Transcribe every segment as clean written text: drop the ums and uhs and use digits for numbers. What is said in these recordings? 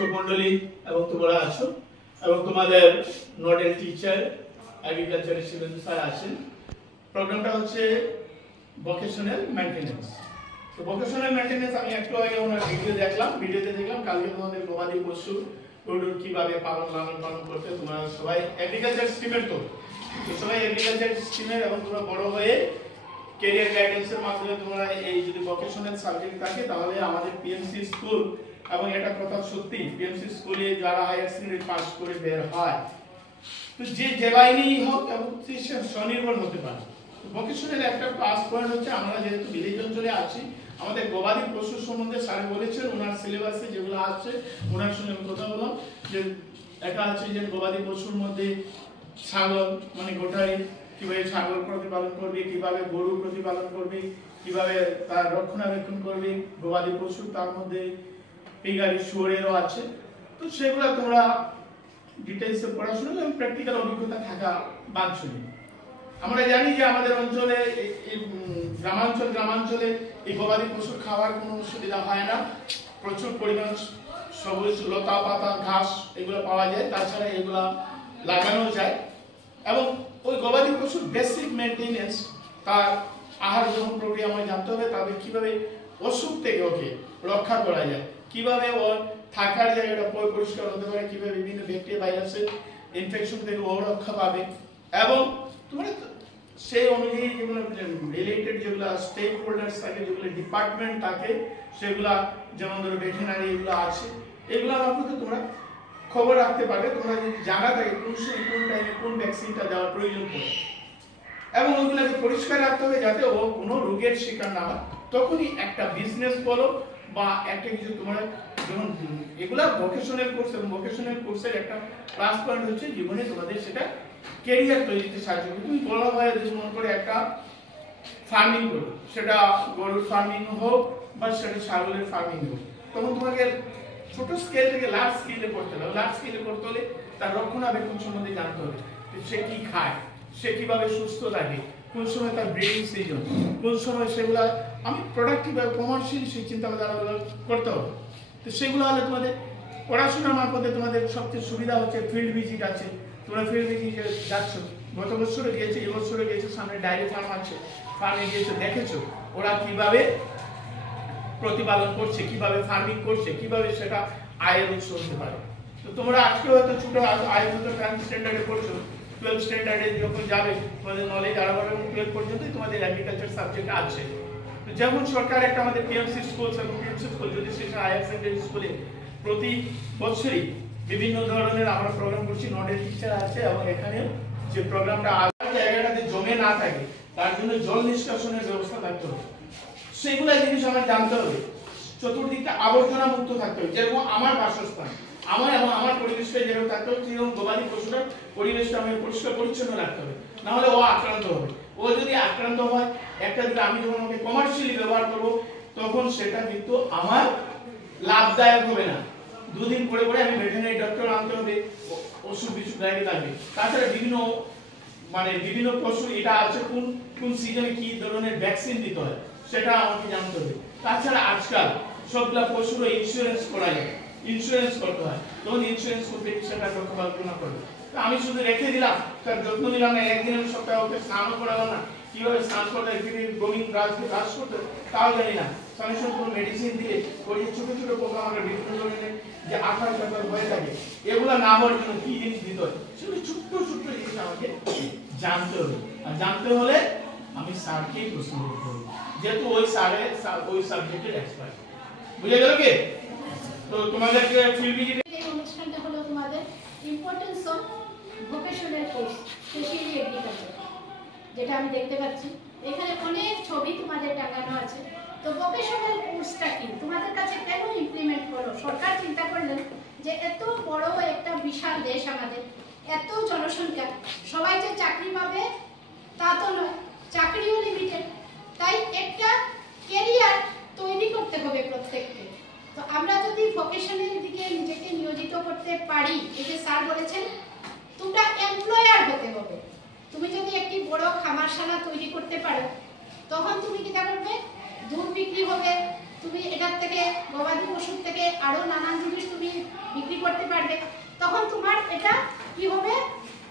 শিক্ষক মন্ডলী এবং তোমরা আছো এবং তোমাদের নোডেল টিচার এগ্রিকালচারের শিবেন্দু স্যার আছেন। প্রোগ্রামটা হচ্ছে ভোকেশনাল মেইনটেনেন্স। তো ভোকেশনাল মেইনটেনেন্স আমি একটু আগে ওনার ভিডিওতে দেখলাম কালকে তোমাদের গবাদি পশু গরুর কিভাবে লালন পালন করতে তোমরা সবাই এগ্রিকালচার স্ট্রিমের তো সবাই এগ্রিকালচার স্ট্রিমের এবং তোমরা বড় হয়ে ক্যারিয়ার গাইডেন্সের মাধ্যমে তোমরা এই যদি ভোকেশনাল সাবজেক্ট থাকে তাহলে আমাদের পিএমসি স্কুল এবং এটা কথা সত্যি পিএমসি স্কুলে যারা হায়ার সেকেন্ডারি পাস করে বের হয় তো যে জেলাইনেই হোক এবং সে স্বনির্ভর হতে পারে। ভোকেশনাল একটা প্লাস পয়েন্ট হচ্ছে আমরা যেহেতু ভিলেজ অঞ্চলে আছি আমাদের গবাদি পশু সম্বন্ধে স্যার বলেছেন ওনার সিলেবাসে যেগুলো আছে ওনার সঙ্গে আমি কথা বললাম যে একটা আছে যে গবাদি পশুর মধ্যে ছাগল মানে গোটাই কিভাবে ছাগল প্রতিপালন করবে, কিভাবে গরু প্রতিপালন করবে, কিভাবে তার রক্ষণাবেক্ষণ করবে, গবাদি পশু তার মধ্যে পিগারি শুয়োরেরও আছে। তো সেগুলো তোমরা ডিটেইলসে পড়াশোনা এবং প্র্যাকটিক্যাল অভিজ্ঞতা থাকা বাঞ্ছনীয়। আমরা জানি যে আমাদের অঞ্চলে গ্রামাঞ্চলে এই গবাদি পশুর খাওয়ার কোনো সুবিধা হয় না, প্রচুর পরিমাণ সবুজ লতা পাতা ঘাস এগুলো পাওয়া যায়, তাছাড়া এগুলা লাগানো যায় এবং ওই গবাদি পশুর বেসিক মেইনটেনেন্স তার আহার গ্রহণ প্রক্রিয়া আমায় জানতে হবে, তবে কিভাবে অসুখ থেকে ওকে রক্ষা করা যায়, কিভাবে ওর থাকার জায়গাটা পরিষ্কার হতে পারে, কিভাবে বিভিন্ন ব্যাকটেরিয়া ভাইরাসের ইনফেকশন থেকে ও রক্ষা পাবে এবং তোমরা সেই অনুযায়ী যেগুলো রিলেটেড যেগুলো স্টেক হোল্ডার্স থাকে যেগুলো ডিপার্টমেন্ট থাকে সেগুলা যেমন ধরো ভেটেরিনারি এগুলো আছে এগুলো মারফতে তোমরা খবর রাখতে পারবে। তোমরা যদি জানা থাকে কোন সময় কোন টাইমে কোন ভ্যাকসিনটা দেওয়ার প্রয়োজন পড়ে এবং ওইগুলোকে পরিষ্কার রাখতে হবে যাতে ও কোনো রোগের শিকার না হয়। তখনই একটা বিজনেস বলো বা একটা কিছু তোমরা যেমন এগুলা ভোকেশনাল কোর্স এবং ভোকেশনাল কোর্সের একটা প্লাস পয়েন্ট হচ্ছে জীবনে তোমাদের সেটা ক্যারিয়ার তৈরিতে সাহায্য করবে। তুমি বড় হয়ে যদি মনে করে একটা ফার্মিং করো, সেটা গরুর ফার্মিং হোক বা সেটা ছাগলের ফার্মিং হোক, তখন তোমাকে ছোট স্কেল থেকে লার্জ স্কেলে করতে হবে। লার্জ স্কেলে করতে হলে তার রক্ষণাবেক্ষণ সম্বন্ধে জানতে হবে, সে কি খায়, সে কিভাবে সুস্থ থাকে, কোন সময় তার ব্রিডিং সিজন, কোন সময় সেগুলা আমি প্রোডাক্টিভ আর কমার্শিয়াল সেই চিন্তা ভাবনা করতে হবে। তো সেগুলো হলে তোমাদের পড়াশোনার মারফতে তোমাদের সবচেয়ে সুবিধা হচ্ছে ফিল্ড ভিজিট আছে, তোমরা ফিল্ড ভিজিটে যাচ্ছ, গত বছরে গিয়েছে এবছরে গিয়েছে, সামনে ডায়েরি ফার্ম আছে, ফার্মে গিয়েছো দেখেছো ওরা কিভাবে প্রতিপালন করছে, কিভাবে ফার্মিং করছে, কিভাবে সেটা আয়ের উৎস হতে পারে। তো তোমরা আজকে হয়তো ছোট আয় হয়তো 10th স্ট্যান্ডার্ডে পড়ছো, 12th স্ট্যান্ডার্ডে যখন যাবে তোমাদের নলেজ আরো বাড়বে এবং 12 পর্যন্তই তোমাদের এগ্রিকালচার সাবজেক্ট আছে। তো যেমন সরকার একটা আমাদের পিএমসি স্কুল এবং পিএমসি স্কুল যদি সেটা হায়ার সেকেন্ডারি স্কুলে প্রতি বছরই বিভিন্ন ধরনের আমরা প্রোগ্রাম করছি, নোডেল টিচার আছে এবং এখানেও যে প্রোগ্রামটা জায়গাটাতে জমে না থাকে তার জন্য জল নিষ্কাশনের ব্যবস্থা থাকতে হবে। সেগুলো জিনিস আমার জানতে হবে। চতুর্দিকটা আবর্জনা মুক্ত থাকতে হবে, যেরকম আমার বাসস্থান আমার এবং আমার পরিবেশটা যেরকম থাকতে হবে সেরকম গবাদি পশুটার পরিবেশটা আমাকে পরিষ্কার পরিচ্ছন্ন রাখতে হবে, না হলে ও আক্রান্ত হবে। ও যদি আক্রান্ত হয় একটা দিকে আমি যখন ওকে কমার্শিয়ালি ব্যবহার করব তখন সেটা কিন্তু আমার লাভদায়ক হবে না। দুদিন পরে পরে আমি ভেটেরিনারি ডক্টর আনতে হবে, ওষুধ বিষুধ লাগে লাগবে। তাছাড়া বিভিন্ন পশু এটা আছে কোন কোন সিজনে কি ধরনের ভ্যাকসিন দিতে হয় সেটা আমাকে জানতে হবে। তাছাড়া আজকাল সবগুলা পশুর ইন্স্যুরেন্স করা যায়, ইন্স্যুরেন্স করতে হয়, তখন ইন্স্যুরেন্স করবে সেটা কল্পনা করবে। আমি শুধু রেখে দিলাম, তার যত্ন নিলাম না, একদিন আমি সপ্তাহে ওকে স্নানও করালাম না, কিভাবে স্নান করতে গ্রোমিং ব্রাশ করতে তাও জানি না, সঙ্গে সঙ্গে কোনো মেডিসিন দিয়ে ওই যে ছোট ছোট পোকা আমাদের বিভিন্ন ধরনের যে আঠার ব্যাপার হয়ে থাকে এগুলো না হওয়ার জন্য কি জিনিস দিতে হয় সেগুলো ছোট্ট ছোট্ট জিনিস আমাকে জানতে হবে। আর জানতে হলে আমি স্যারকেই প্রশ্ন করতে হবে, যেহেতু ওই সাবজেক্টের এক্সপার্ট। বুঝে গেল কি? তো তোমাদেরকে ফিল্ড ভিজিট এই অনুষ্ঠানটা হলো তোমাদের importance of vocational course specially agriculture, যেটা আমি দেখতে পাচ্ছি এখানে অনেক ছবি তোমাদের টাঙানো আছে। তো ভোকেশনাল কোর্সটা কি, তোমাদের কাছে কেন ইমপ্লিমেন্ট হলো? সরকার চিন্তা করলেন যে এত বড় একটা বিশাল দেশ আমাদের, এত জনসংখ্যা, সবাই যে চাকরি পাবে তা তো নয়, চাকরিও লিমিটেড, তাই একটা ক্যারিয়ার তৈরি করতে হবে প্রত্যেককে। তো আমরা যদি ভোকেশনের দিকে নিজেকে নিয়োজিত করতে পারি, এই যে স্যার বলেছেন তোমরা এমপ্লয়ার হতে হবে। তুমি যদি একটি বড় খামারশালা তৈরি করতে পারো তখন তুমি কি করবে, দুধ বিক্রি হবে, তুমি এটার থেকে গবাদি পশুর থেকে আরো নানান জিনিস তুমি বিক্রি করতে পারবে। তখন তোমার এটা কি হবে,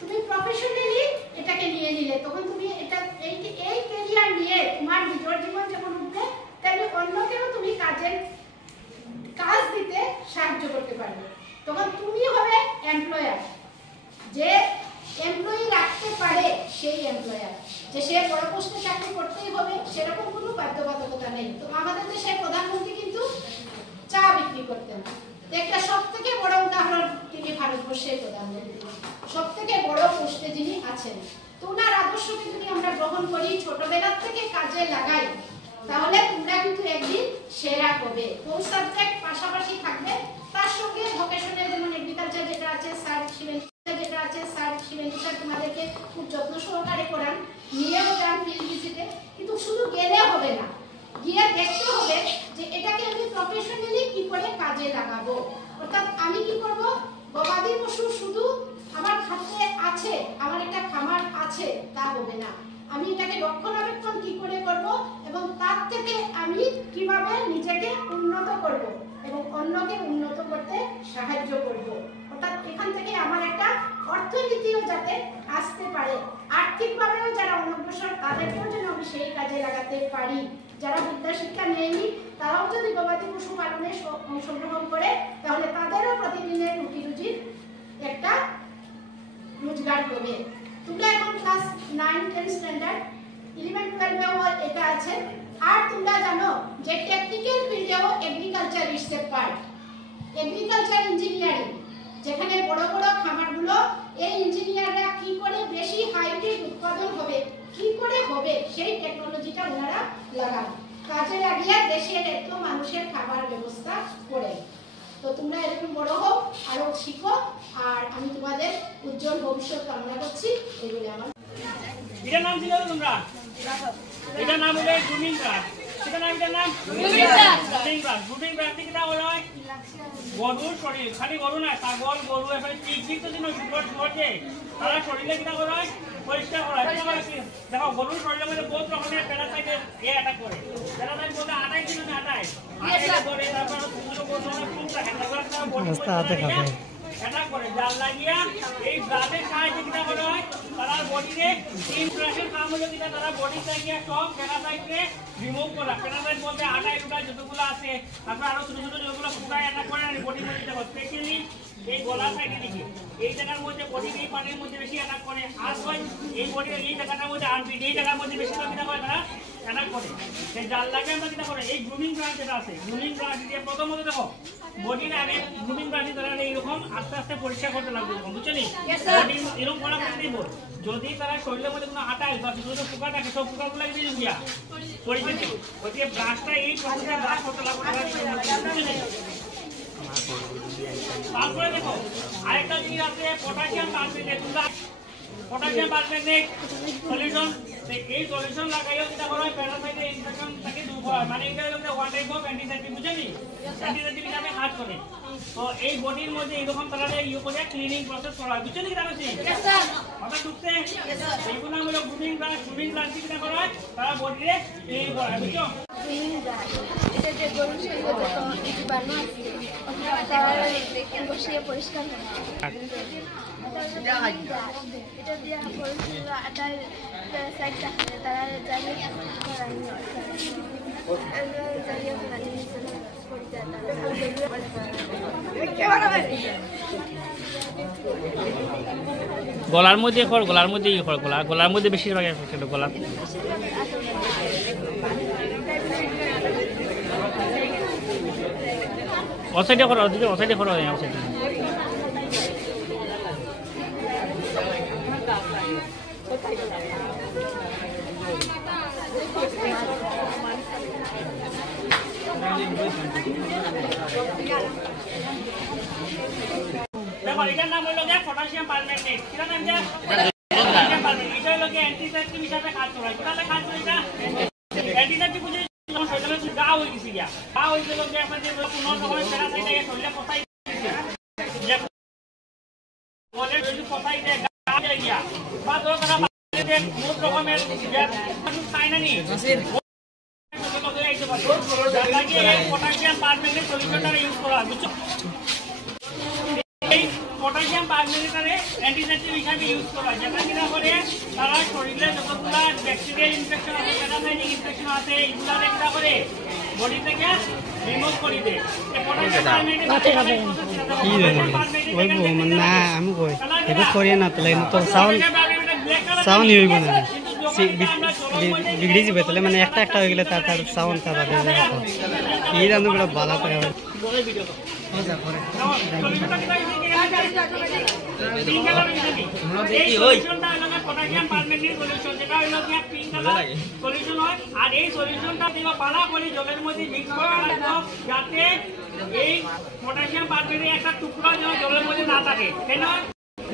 তুমি প্রফেশনালি এটাকে নিয়ে নিলে, তখন তুমি এটা এই ক্যারিয়ার নিয়ে তোমার নিজের জীবন যেমন উঠবে, তেমনি অন্যকেও তুমি কাজ দিতে সাহায্য করতে পারবে। তখন তুমি হবে এমপ্লয়ার। যে এমপ্লয়ি রাখতে পারে সেই এমপ্লয়ার, যে সে বড় পোস্টে চাকরি করতেই হবে সেরকম কোনো বাধ্যবাধকতা নেই। তো আমাদের দেশের প্রধানমন্ত্রী কিন্তু চা বিক্রি করতেন। একটা সব থেকে বড় উদাহরণ তিনি ভারতবর্ষের প্রধানমন্ত্রী, সব থেকে বড় পোস্টে যিনি আছেন। তো ওনার আদর্শকে যদি আমরা গ্রহণ করি, ছোটবেলার থেকে কাজে লাগাই, তাহলে তোমরা কিন্তু একদিন সেরা হবে। কোন সাবজেক্ট পাশাপাশি থাকবে, তার সঙ্গে ভোকেশনাল যেমন এগ্রিকালচার যেটা আছে, যেটা আছে স্যার তোমাদেরকে খুব যত্ন সহকারে করান, নিয়েও যান ফিল্ড ভিজিটে। কিন্তু শুধু গেলে হবে না, গিয়ে দেখতে হবে যে এটাকে আমি প্রফেশনালি কি করে কাজে লাগাবো। অর্থাৎ আমি কি করব, গবাদি পশু শুধু আমার খাতে আছে, আমার একটা খামার আছে তা হবে না, আমি এটাকে রক্ষণাবেক্ষণ কি করে করব এবং তার থেকে আমি কিভাবে নিজেকে উন্নত করব এবং অন্যকে উন্নত করতে সাহায্য করব। অর্থাৎ এখান থেকে আমার একটা অর্থনীতিও যাতে আসতে পারে, আর্থিকভাবেও যারা অনগ্রসর তাদেরকেও যেন আমি সেই কাজে লাগাতে পারি। যারা বিদ্যা শিক্ষা নেয়নি তারাও যদি গবাদি পশু পালনে অংশগ্রহণ করে, তাহলে তাদেরও প্রতিদিনের রুটি রুজির একটা রোজগার হবে। তোমরা এখন ক্লাস 9, 10 স্ট্যান্ডার্ড, 11, 12 এটা আছে। আর তোমরা জানো যে টেকনিক্যাল ফিল্ডেও agriculture is a part. Agriculture engineering, যেখানে বড় বড় খামারগুলো এই ইঞ্জিনিয়াররা কি করে বেশি হাইব্রিড উৎপাদন হবে, কি করে হবে, সেই টেকনোলজিটা ওনারা লাগান, কাজে লাগিয়ে দেশের এত মানুষের খাবার ব্যবস্থা করে। তো তোমরা এরকম বড় হও, আরো শিখো, আর আমি তোমাদের উজ্জ্বল ভবিষ্যৎ কামনা করছি। এগুলো আমার এটার নাম ছিল তোমরা, এটার নাম হলো গ্রুমিং ক্লাস। সেটা নাম, এটার নাম গ্রুমিং ক্লাস। গ্রুমিং ক্লাস থেকে না হলো গরুর শরীর, খালি গরু না, ছাগল, গরু এখানে ঠিক তো জিনিস ঘটে, তারা শরীরে কিনা করা হয় পরিষ্কার করা হয়। দেখো গরুর শরীরের মধ্যে বহুত রকমের প্যারাসাইটের অ্যাটাক করে। প্যারাসাইট বলতে আটাই ছিল না, আটাই করে, তারপর অ্যাটাক করে, জাল লাগিয়া এই ব্লাডের সাহায্যে কিনা করা হয়, তারা বডিতে ইনফ্লামেশন কাম হলে কিনা তারা বডি থেকে সব প্যারাসাইটকে রিমুভ করা। প্যারাসাইট বলতে আটাই টুটা যতগুলো আছে, তারপর আরো ছোট ছোট যেগুলো ফুটায় অ্যাটাক করে বডির মধ্যে দেখো, স্পেশালি এই গলার সাইডে দিকে এই জায়গার মধ্যে বডির এই পানির মধ্যে বেশি অ্যাটাক করে। আর হয় এই বডির এই জায়গাটার মধ্যে আর্মপিট এই জায়গার মধ্যে বেশি কিনা করে তারা অ্যাটাক করে। সেই জাল লাগে আমরা কিনা করে এই গ্রুমিং ব্রাঞ্চ যেটা আছে, গ্রুমিং ব্রাঞ্চ দিয়ে প্রথমত দেখো বডির আগে গ্রুমিং ব্রাঞ্চ তারা এইরকম আস্তে আস্তে পরিষ্কার করতে লাগবে, বুঝলি? এরকম করা দিব যদি তারা শরীরের মধ্যে কোনো আটাইল বা ছোট পোকা থাকে, সব পোকাগুলো দিয়ে দিয়া পরিচিত ওদিকে ব্রাশটা এই প্রসেসে ব্রাশ করতে লাগবে। তারপরে দেখো আরেকটা জিনিস আছে potassium permanganate. Potassium permanganate solution, এই সলিউশন লাগাইও যেটা করা হয় প্যারাসাইটের ইনফেকশন থেকে দূর করা হয়। মানে এটা হলো ওয়ান টাইপ অফ অ্যান্টিসেপ্টিক, বুঝলি? অ্যান্টিসেপ্টিক হিসাবে কাজ করে। তো এই বডির মধ্যে এইরকম তারা ইয়ে করে ক্লিনিং প্রসেস করা হয়, বুঝলি? কিনা বলছি কথা ঢুকছে, এইগুলো হলো গ্রুমিং ব্রাশ। গ্রুমিং ব্রাশ কিনা করা হয় তারা বডিতে ক্লিনিং করা হয়, বুঝছো? এটা যে গরু শরীরে যত জীবাণু আছে তারা বসিয়ে পরিষ্কার হয়। এটা দিয়ে গরু আটার প্যারাসাইট থাকে, তারা জ্বালিয়ে গলার মধ্যে কর, গলার মধ্যে ইয়ে কর, গলার মধ্যে বেশিরভাগ গলা অসাইডে করো, অসাইডে করো, অসাইডে দেখো এটার নাম হলো পটাশিয়াম পারম্যাঙ্গনেট। এটার নাম পটাশিয়াম পারম্যাঙ্গনেট। এটা হলো অ্যান্টিসেপ্টিক হিসাবে কাজ করে। কিভাবে কাজ করে এটা? অ্যান্টিসেপ্টিক বুঝে যখন শরীরে গা হয়ে গেছে, গা হয়ে গেল যে আপনাদের কোনো রকমের প্যারাসাইট শরীরে পচাই দিচ্ছে, বলে যদি পচাই দেয় গা হয়ে গিয়া বা ধরো তারা বহুত রকমের খাই না নি লাগিয়ে পারম্যানেন্ট সলিউশনটা ইউজ করা বুঝছো এই পটাশিয়াম পারম্যানেন্টে অ্যান্টিসেপটিক হিসাবে ইউজ করা যেটা কিনা করে তারা শরীরে যতগুলা ব্যাকটেরিয়াল ইনফেকশন আছে প্যারাসাইটিক ইনফেকশন আছে এগুলা কিনা করে বডি থেকে রিমুভ করে দেয় এই পটাশিয়াম পারম্যানেন্ট না আমি কই এটা করিয়ে না তাহলে তো সাউন্ড হইব না বিগড়ি যাবে তাহলে মানে একটা একটা হয়ে গেলে তার সাউন্ড টা বাজে যায় এই রান্নাগুলো ভালো করে পটাশিয়াম পারম্যানেন্ট সলিউশন যেটা হলো কি পিঙ্ক কালার সলিউশন হয় আর এই সলিউশনটা দিবা পালা করে জলের মধ্যে মিক্স করে রাখবো যাতে এই পটাশিয়াম পারম্যানেন্ট একটা টুকরা যেন জলের মধ্যে না থাকে কেন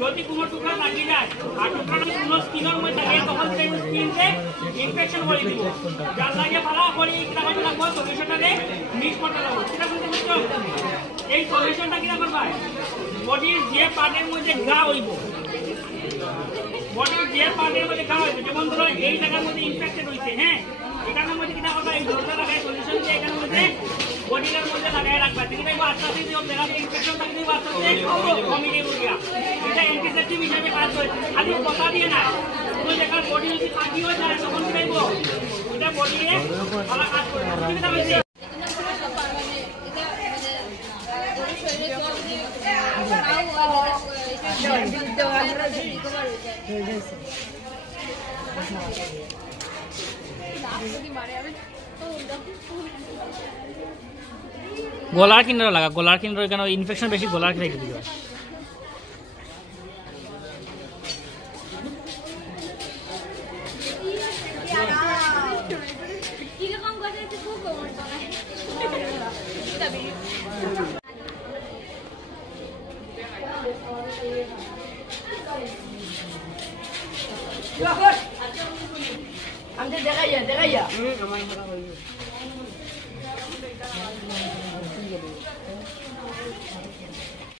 যদি কোনো টুকরা থাকি যায় আর টুকরাটা কোনো স্কিনের মধ্যে থাকে তখন সেই স্কিনতে ইনফেকশন করে দিব যার লাগে পালা করে কিনা করে রাখবো সলিউশনটাকে মিক্স করতে রাখবো সেটা বুঝতে পারছো এই সলিউশনটা কিনা করবা বডির যে পার্টের মধ্যে ঘা হইব বডির যে পার্টের মধ্যে ঘা হইব যেমন ধরো এই জায়গার মধ্যে ইনফেকশন হইছে হ্যাঁ এখানের মধ্যে কিনা করবা এই জলটা লাগাই সলিউশন দিয়ে এখানের মধ্যে বডির মধ্যে লাগাই রাখবা ঠিক আছে আস্তে আস্তে যে জায়গাতে ইনফেকশন থাকে আস্তে আস্তে কমে যাবে গিয়া এটা অ্যান্টিসেপটিক হিসেবে কাজ করে আর কথা দিয়ে না কোনো জায়গার বডি যদি ফাটি হয়ে যায় তখন কি করব এটা বডিতে ভালো কাজ করে ঠিক আছে গলার কিনারে লাগা গলার কিনারে কেন ইনফেকশন বেশি গলার কিনারে দিবে আমি দেখাইয়া